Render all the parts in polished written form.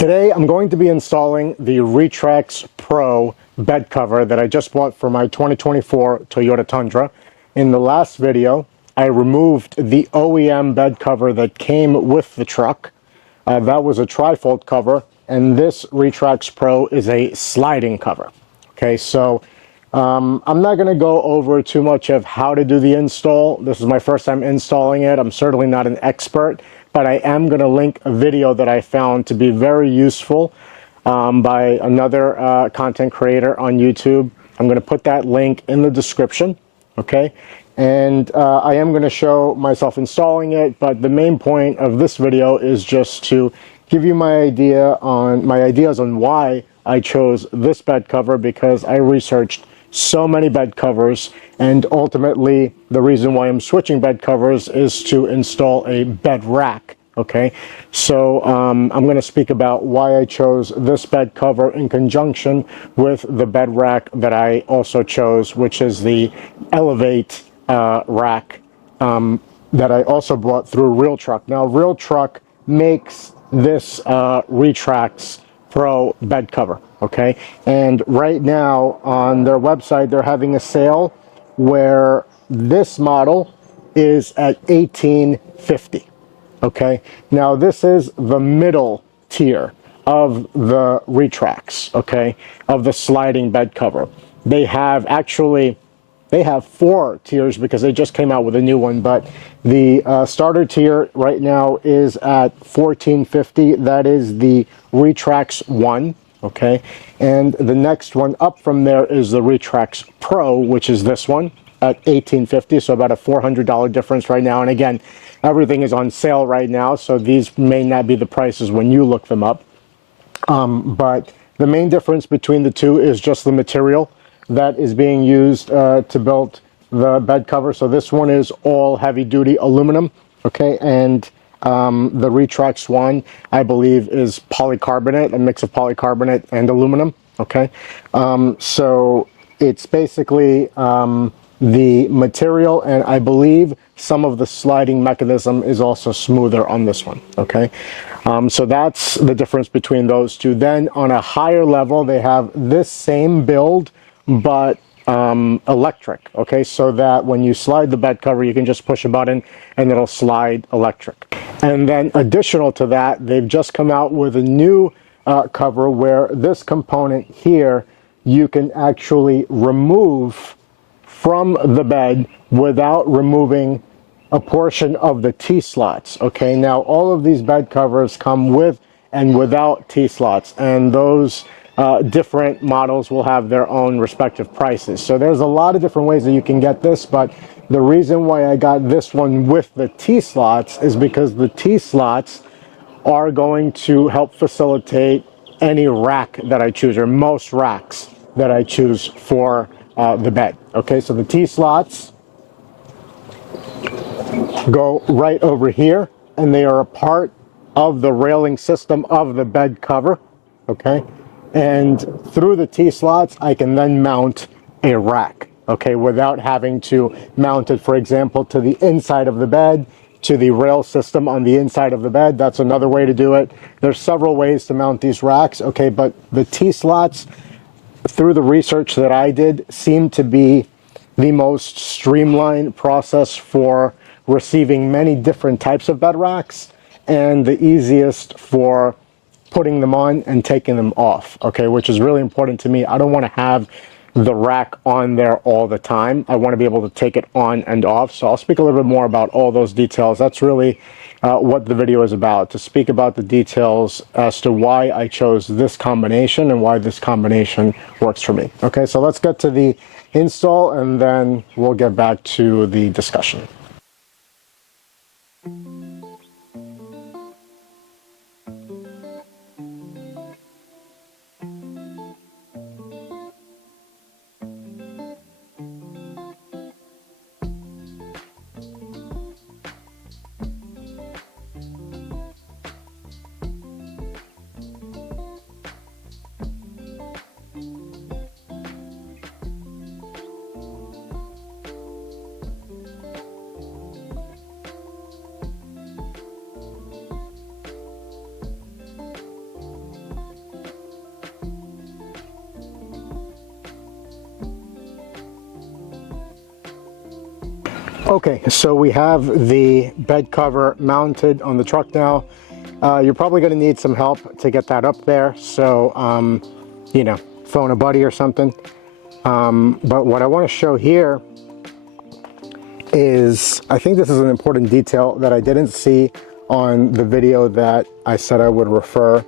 Today I'm going to be installing the RetraxPRO bed cover that I just bought for my 2024 Toyota Tundra. In the last video I removed the OEM bed cover that came with the truck. That was a trifold cover, and this RetraxPRO is a sliding cover. Okay, so I'm not going to go over too much of how to do the install. This is my first time installing it. I'm certainly not an expert, but I am going to link a video that I found to be very useful by another content creator on YouTube. I'm going to put that link in the description, okay? And I am going to show myself installing it, but the main point of this video is just to give you my ideas on why I chose this bed cover, because I researched so many bed covers, and ultimately the reason why I'm switching bed covers is to install a bed rack. Okay, so I'm going to speak about why I chose this bed cover in conjunction with the bed rack that I also chose, which is the Elevate rack that I also bought through RealTruck. Now RealTruck makes this RetraxPRO bed cover, okay? And right now on their website they're having a sale where this model is at $18.50. Okay, now this is the middle tier of the Retrax, okay, of the sliding bed cover. They have 4 tiers because they just came out with a new one, but the starter tier right now is at $14.50. That is the Retrax 1, okay, and the next one up from there is the RetraxPRO, which is this one at $18.50, so about a $400 difference right now. And again, everything is on sale right now, so these may not be the prices when you look them up. But the main difference between the two is just the material that is being used to build the bed cover. So this one is all heavy-duty aluminum, okay, and the Retrax one, I believe, is polycarbonate, a mix of polycarbonate and aluminum, okay. So it's basically the material, and I believe some of the sliding mechanism is also smoother on this one, okay. So that's the difference between those two. Then on a higher level they have this same build but electric, okay, so that when you slide the bed cover you can just push a button and it'll slide electric. And then additional to that, they've just come out with a new cover where this component here you can actually remove from the bed without removing a portion of the T-slots, okay? Now all of these bed covers come with and without T-slots, and those different models will have their own respective prices. So there's a lot of different ways that you can get this, but the reason why I got this one with the T-slots is because the T-slots are going to help facilitate any rack that I choose, or most racks that I choose for the bed. Okay, so the T-slots go right over here, and they are a part of the railing system of the bed cover, okay, and through the T-slots I can then mount a rack, okay, without having to mount it, for example, to the inside of the bed, to the rail system on the inside of the bed. That's another way to do it. There's several ways to mount these racks, okay, but the T-slots, through the research that I did, seem to be the most streamlined process for receiving many different types of bed racks, and the easiest for putting them on and taking them off, okay, which is really important to me. I don't want to have the rack on there all the time. I want to be able to take it on and off. So I'll speak a little bit more about all those details. That's really what the video is about, to speak about the details as to why I chose this combination and why this combination works for me. Okay, so let's get to the install and then we'll get back to the discussion. Okay, so we have the bed cover mounted on the truck now. You're probably going to need some help to get that up there, so you know, phone a buddy or something. But what I want to show here is, I think this is an important detail that I didn't see on the video that I said I would refer,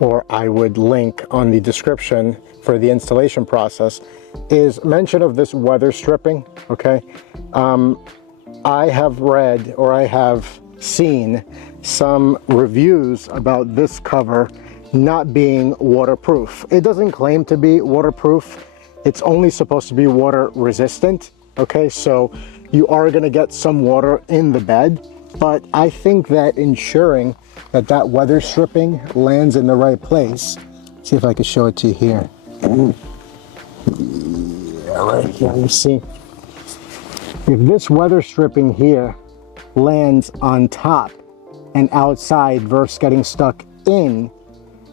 or I would link on the description for the installation process, is mention of this weather stripping. Okay, I have read, or I have seen some reviews about this cover not being waterproof. It doesn't claim to be waterproof. It's only supposed to be water resistant. Okay, so you are going to get some water in the bed, but I think that ensuring that that weather stripping lands in the right place. See if I can show it to you here. Yeah, right here, you see. If this weather stripping here lands on top and outside versus getting stuck in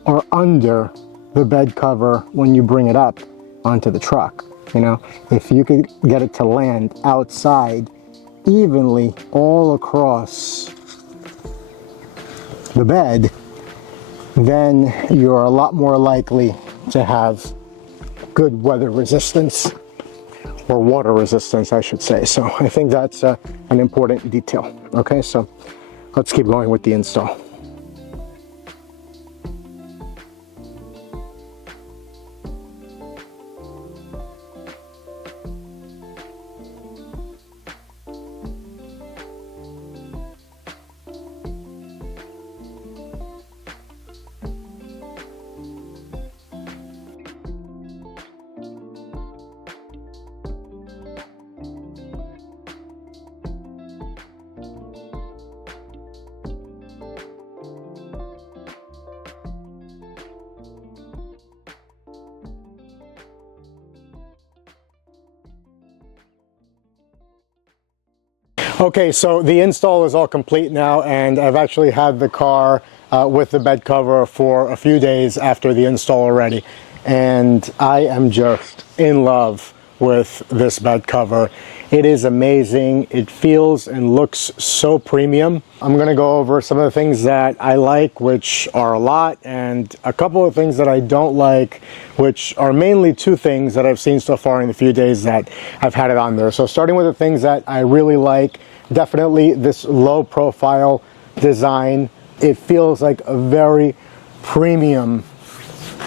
or under the bed cover when you bring it up onto the truck, you know, if you could get it to land outside evenly all across the bed, then you're a lot more likely to have good weather resistance, or water resistance, I should say. So I think that's an important detail. Okay, so let's keep going with the install. Okay, so the install is all complete now, and I've actually had the car with the bed cover for a few days after the install already, and I am just in love with this bed cover. It is amazing. It feels and looks so premium. I'm going to go over some of the things that I like, which are a lot, and a couple of things that I don't like, which are mainly two things that I've seen so far in the few days that I've had it on there. So starting with the things that I really like, definitely this low profile design. It feels like a very premium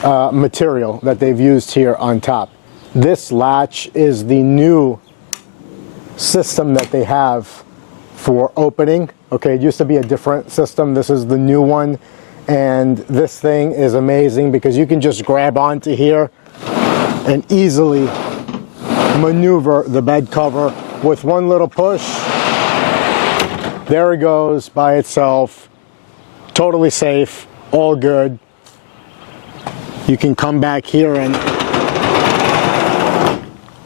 material that they've used here on top. This latch is the new system that they have for opening. Okay, it used to be a different system. This is the new one, and this thing is amazing because you can just grab onto here and easily maneuver the bed cover with one little push. There it goes by itself, totally safe, all good. You can come back here and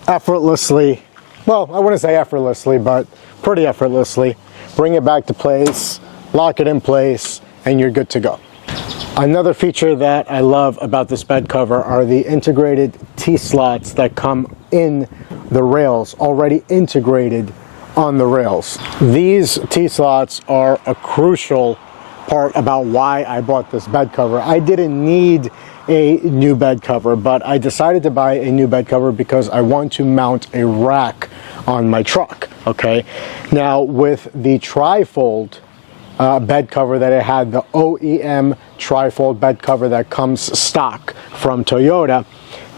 effortlessly, well, I wouldn't say effortlessly, but pretty effortlessly, bring it back to place, lock it in place, and you're good to go. Another feature that I love about this bed cover are the integrated T-slots that come in the rails, already integrated on the rails. These T-slots are a crucial part about why I bought this bed cover. I didn't need a new bed cover, but I decided to buy a new bed cover because I want to mount a rack on my truck. Okay, now with the trifold bed cover that I had, the OEM trifold bed cover that comes stock from Toyota,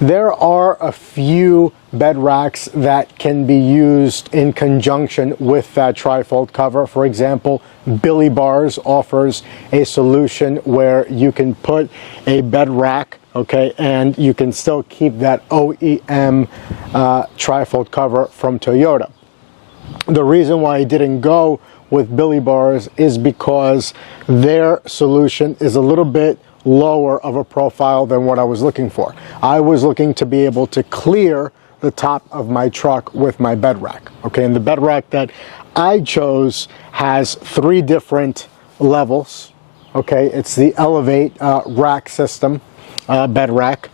there are a few bed racks that can be used in conjunction with that trifold cover. For example, Billy Bars offers a solution where you can put a bed rack, okay, and you can still keep that OEM trifold cover from Toyota. The reason why I didn't go with Billy Bars is because their solution is a little bit lower of a profile than what I was looking for. I was looking to be able to clear the top of my truck with my bed rack. Okay, and the bed rack that I chose has 3 different levels. Okay, it's the Elevate rack system, bed rack.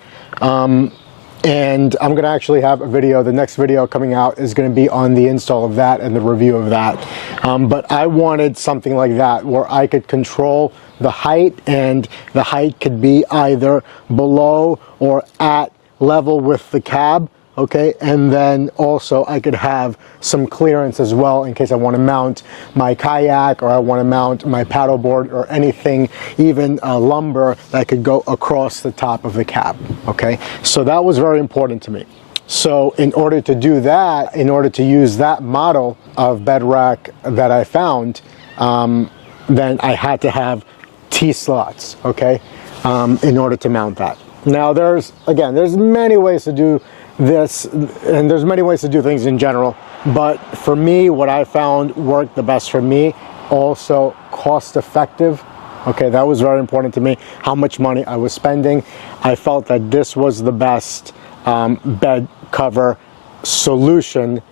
And I'm going to actually have a video. The next video coming out is going to be on the install of that and the review of that. But I wanted something like that where I could control the height, and the height could be either below or at level with the cab. Okay, and then also I could have some clearance as well in case I want to mount my kayak, or I want to mount my paddleboard, or anything, even lumber that could go across the top of the cab. Okay, so that was very important to me. So in order to do that, in order to use that model of bed rack that I found, then I had to have T-slots, okay, in order to mount that. Now there's many ways to do this, and there's many ways to do things in general, but for me, what I found worked the best for me, also cost effective. Okay, that was very important to me, how much money I was spending. I felt that this was the best bed cover solution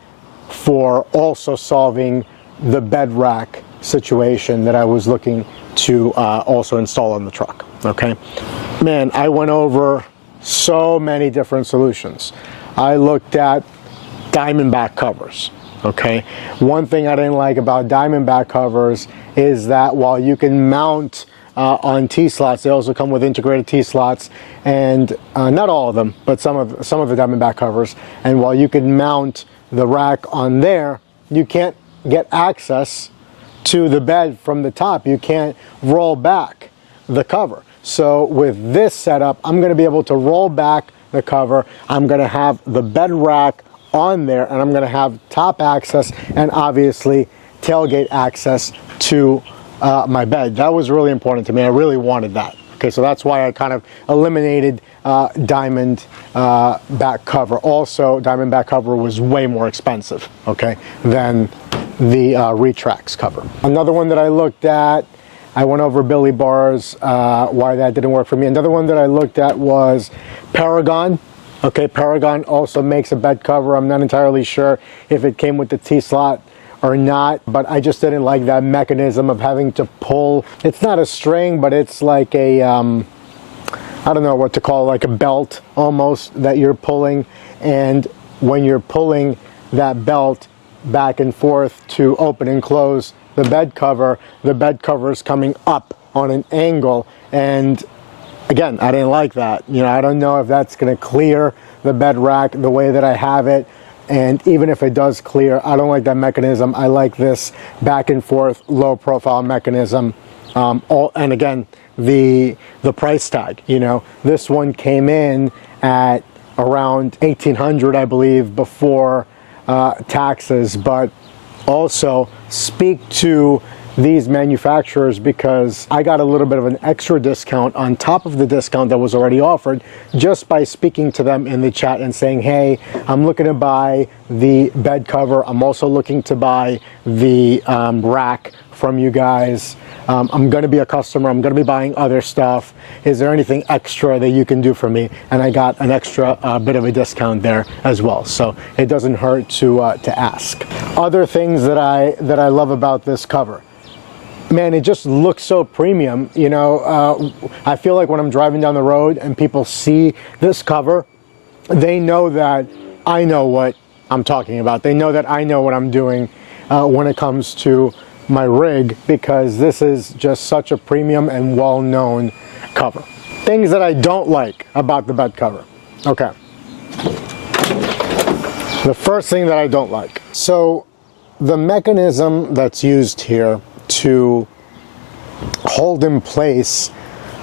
for also solving the bed rack situation that I was looking to also install on the truck. Okay, man, I went over so many different solutions. I looked at Diamondback covers. Okay, one thing I didn't like about Diamondback covers is that while you can mount on T-slots, they also come with integrated T-slots, and not all of them, but some of the Diamondback covers. And while you can mount the rack on there, you can't get access to the bed from the top. You can't roll back the cover. So with this setup, I'm going to be able to roll back the cover. I'm going to have the bed rack on there, and I'm going to have top access and obviously tailgate access to my bed. That was really important to me. I really wanted that. Okay, so that's why I kind of eliminated diamond back cover. Also, diamond back cover was way more expensive, okay, than the Retrax cover. Another one that I looked at, I went over Billy Bars, why that didn't work for me. Another one that I looked at was Paragon. Okay, Paragon also makes a bed cover. I'm not entirely sure if it came with the T-slot or not, but I just didn't like that mechanism of having to pull. It's not a string, but it's like a, I don't know what to call it, like a belt almost that you're pulling. And when you're pulling that belt back and forth to open and close the bed cover is coming up on an angle, and again, I didn't like that. You know, I don't know if that's going to clear the bed rack the way that I have it, and even if it does clear, I don't like that mechanism. I like this back and forth low profile mechanism. And again, the price tag, you know, this one came in at around $1,800, I believe, before taxes, but also speak to these manufacturers because I got a little bit of an extra discount on top of the discount that was already offered just by speaking to them in the chat and saying, hey, I'm looking to buy the bed cover. I'm also looking to buy the rack from you guys. I'm going to be a customer. I'm going to be buying other stuff. Is there anything extra that you can do for me? And I got an extra bit of a discount there as well. So it doesn't hurt to ask. Other things that I love about this cover. Man, it just looks so premium. You know, I feel like when I'm driving down the road and people see this cover, they know that I know what I'm talking about. They know that I know what I'm doing when it comes to my rig, because this is just such a premium and well-known cover. Things that I don't like about the bed cover. Okay. The first thing that I don't like. So the mechanism that's used here to hold in place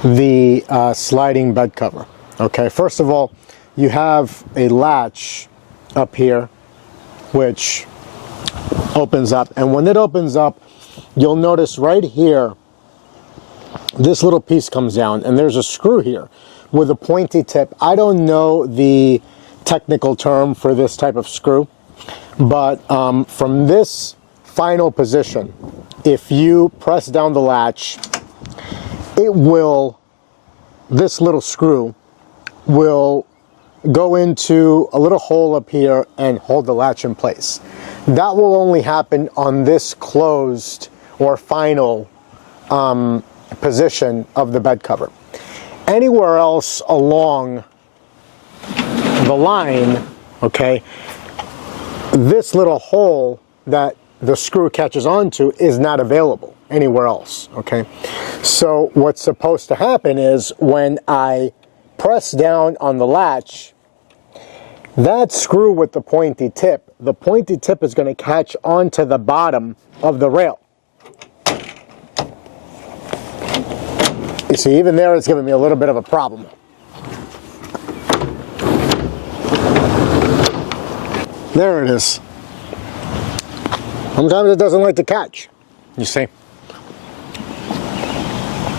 the sliding bed cover. Okay, first of all, you have a latch up here which opens up, and when it opens up, you'll notice right here this little piece comes down, and there's a screw here with a pointy tip. I don't know the technical term for this type of screw, but from this final position, if you press down the latch, this little screw will go into a little hole up here and hold the latch in place. That will only happen on this closed or final position of the bed cover. Anywhere else along the line, okay, this little hole that the screw catches onto is not available anywhere else, okay? So what's supposed to happen is when I press down on the latch, that screw with the pointy tip is going to catch onto the bottom of the rail. You see, even there it's giving me a little bit of a problem. There it is. Sometimes it doesn't like to catch, you see.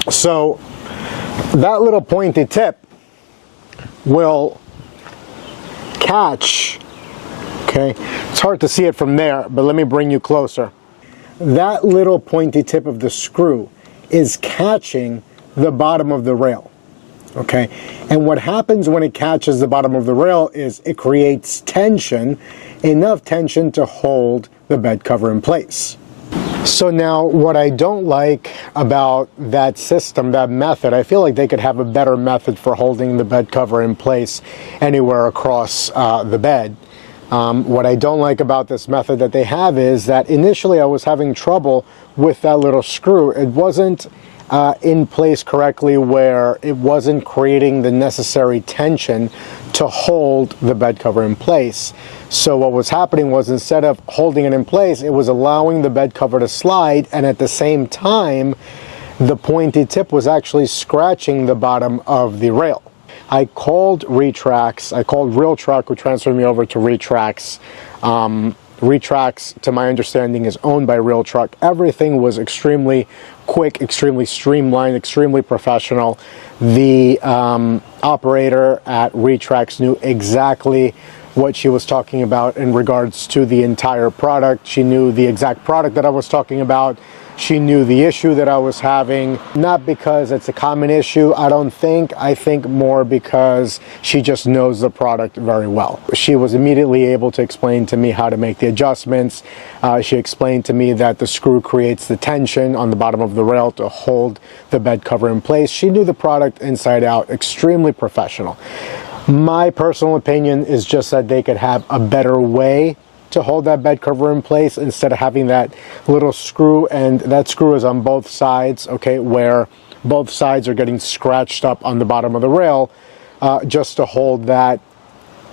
So that little pointy tip will catch, okay? It's hard to see it from there, but let me bring you closer. That little pointy tip of the screw is catching the bottom of the rail, okay? And what happens when it catches the bottom of the rail is it creates tension, enough tension to hold the bed cover in place. So now what I don't like about that system, that method, I feel like they could have a better method for holding the bed cover in place anywhere across the bed. What I don't like about this method that they have is that initially I was having trouble with that little screw. It wasn't in place correctly, where it wasn't creating the necessary tension to hold the bed cover in place. So what was happening was, instead of holding it in place, it was allowing the bed cover to slide, and at the same time the pointy tip was actually scratching the bottom of the rail. I called Retrax, I called RealTruck, who transferred me over to Retrax. Retrax, to my understanding, is owned by RealTruck. Everything was extremely quick, extremely streamlined, extremely professional. The operator at Retrax knew exactly what she was talking about in regards to the entire product. She knew the exact product that I was talking about. She knew the issue that I was having, not because it's a common issue, I don't think. I think more because she just knows the product very well. She was immediately able to explain to me how to make the adjustments. She explained to me that the screw creates the tension on the bottom of the rail to hold the bed cover in place. She knew the product inside out, extremely professional. My personal opinion is just that they could have a better way to hold that bed cover in place instead of having that little screw, and that screw is on both sides, okay, where both sides are getting scratched up on the bottom of the rail just to hold that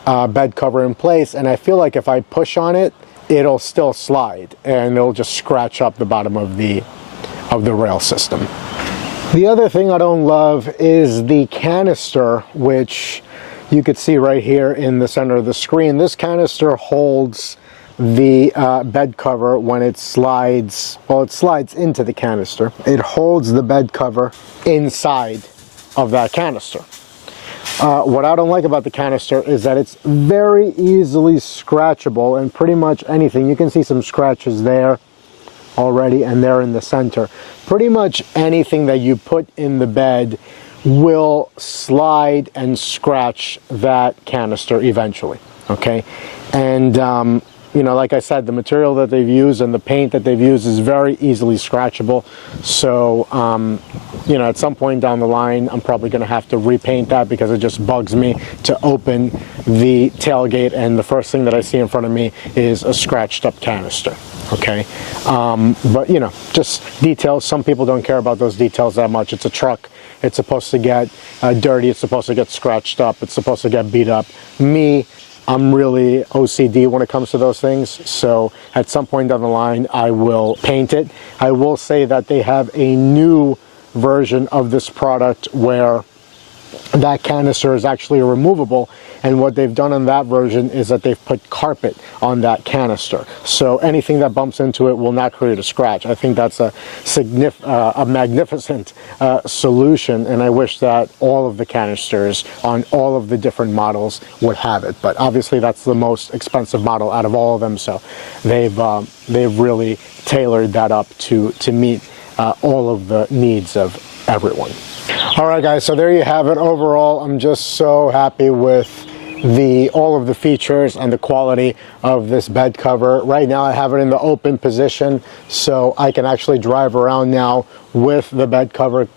bed cover in place. And I feel like if I push on it, it'll still slide and it'll just scratch up the bottom of the rail system. The other thing I don't love is the canister, which you could see right here in the center of the screen. This canister holds the bed cover when it slides, well, it slides into the canister. It holds the bed cover inside of that canister. What I don't like about the canister is that it's very easily scratchable, and pretty much anything, you can see some scratches there already and there in the center. Pretty much anything that you put in the bed will slide and scratch that canister eventually, okay? And you know, like I said, the material that they've used and the paint that they've used is very easily scratchable. So you know, at some point down the line, I'm probably going to have to repaint that, because it just bugs me to open the tailgate and the first thing that I see in front of me is a scratched up canister, okay? But you know, just details. Some people don't care about those details that much. It's a truck. It's supposed to get dirty. It's supposed to get scratched up. It's supposed to get beat up. Me, I'm really OCD when it comes to those things. So at some point down the line, I will paint it. I will say that they have a new version of this product where that canister is actually removable, and what they've done on that version is that they've put carpet on that canister, so anything that bumps into it will not create a scratch. I think that's a magnificent solution, and I wish that all of the canisters on all of the different models would have it. But obviously that's the most expensive model out of all of them, so they've really tailored that up to meet all of the needs of everyone. All right, guys, so there you have it. Overall, I'm just so happy with all of the features and the quality of this bed cover. Right now I have it in the open position, so I can actually drive around now with the bed cover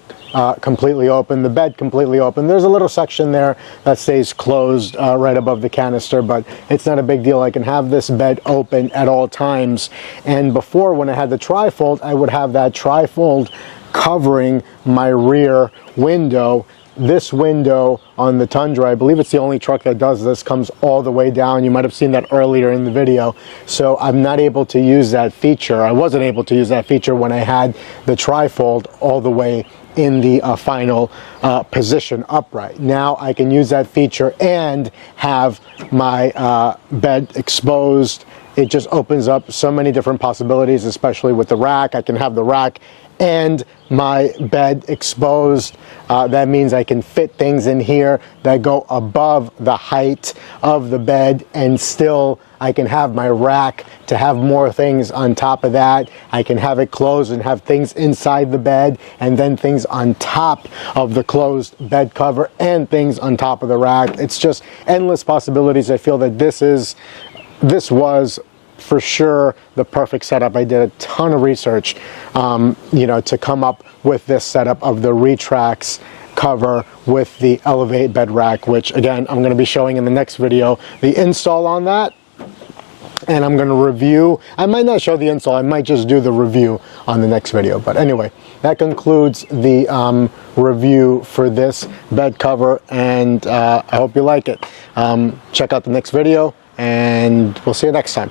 completely open, the bed completely open. There's a little section there that stays closed right above the canister, but it's not a big deal. I can have this bed open at all times. And before, when I had the trifold, I would have that trifold covering my rear window. This window on the Tundra, I believe it's the only truck that does this, comes all the way down. You might have seen that earlier in the video. So I'm not able to use that feature. I wasn't able to use that feature when I had the trifold all the way in the final position upright. Now I can use that feature and have my bed exposed. It just opens up so many different possibilities, especially with the rack. I can have the rack and my bed exposed. That means I can fit things in here that go above the height of the bed, and still I can have my rack to have more things on top of that. I can have it closed and have things inside the bed, and then things on top of the closed bed cover, and things on top of the rack. It's just endless possibilities. I feel that this was for sure the perfect setup. I did a ton of research, you know, to come up with this setup of the Retrax cover with the Elevate bed rack, which again, I'm going to be showing in the next video the install on that. And I'm going to review. I might not show the install, I might just do the review on the next video. But anyway, that concludes the review for this bed cover, and I hope you like it. Check out the next video, and we'll see you next time.